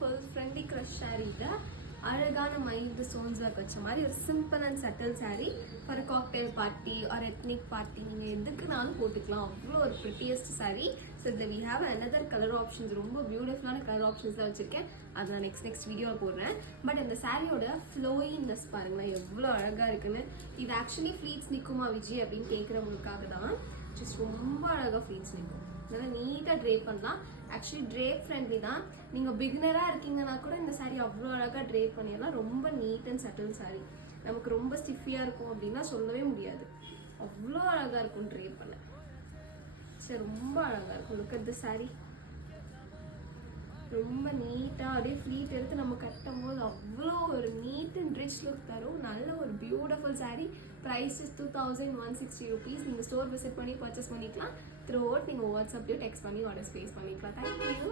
Beautiful friendly crush சாரீல அழகான mild stones work வச்ச மாதிரி ஒரு சிம்பிள் அண்ட் சட்டில் சாரீ ஒரு காக்டெயில் பார்ட்டி ஒரு எத்னிக் பார்ட்டி நீங்கள் எதுக்குனாலும் போட்டுக்கலாம். அவ்வளோ ஒரு ப்ரிட்டியஸ்ட் சாரீ. ஸோ இதில் we have another colour options, ரொம்ப பியூட்டிஃபுல்லான கலர் ஆப்ஷன்ஸ் தான் வச்சுருக்கேன். அதை நான் நெக்ஸ்ட் வீடியோவில் போடுறேன். பட் இந்த சாரியோட ஃப்ளோயிங்னஸ் பாருங்களேன் எவ்வளோ அழகாக இருக்குன்னு. இது ஆக்சுவலி ஃப்ளீட்ஸ் நிற்குமா விஜய் அப்படின்னு கேட்குறவங்களுக்காக தான். ஜஸ்ட் ரொம்ப அழகாக ஃப்ளீட்ஸ் நிற்கும். நல்லா நீட்டாக ட்ரேப் பண்ணலாம். ஆக்சுவலி ட்ரேப் ஃப்ரெண்ட்லி தான். நீங்கள் பிகினராக இருக்கீங்கன்னா கூட இந்த சாரீ அவ்வளோ அழகாக ட்ரேப் பண்ணிடலாம். ரொம்ப நீட் அண்ட் சட்டில் சாரீ. நமக்கு ரொம்ப ஸ்டிஃபியாக இருக்கும் அப்படின்னா சொல்லவே முடியாது. அவ்வளோ அழகாக இருக்கும் ட்ரேப் பண்ண. சரி, ரொம்ப அழகாக இருக்கும். Look at the sari. ரொம்ப நீட்டாக அப்படியே ஃப்ளீட் எடுத்து நம்ம கட்டும் போது அவ்வளோ ஒரு நீட் அண்ட் ரிச் லுக் தரும். நல்ல ஒரு beautiful sari. Price is 2160 rupees. நீங்கள் ஸ்டோர் விசிட் பண்ணி பர்ச்சேஸ் பண்ணிக்கலாம். த்ரூ அவுட் நீங்கள் வாட்ஸ்அப்லேயும் டெக்ஸ்ட் பண்ணி ஆர்டர்ஸ் ப்ளேஸ் பண்ணிக்கலாம். தேங்க்யூ.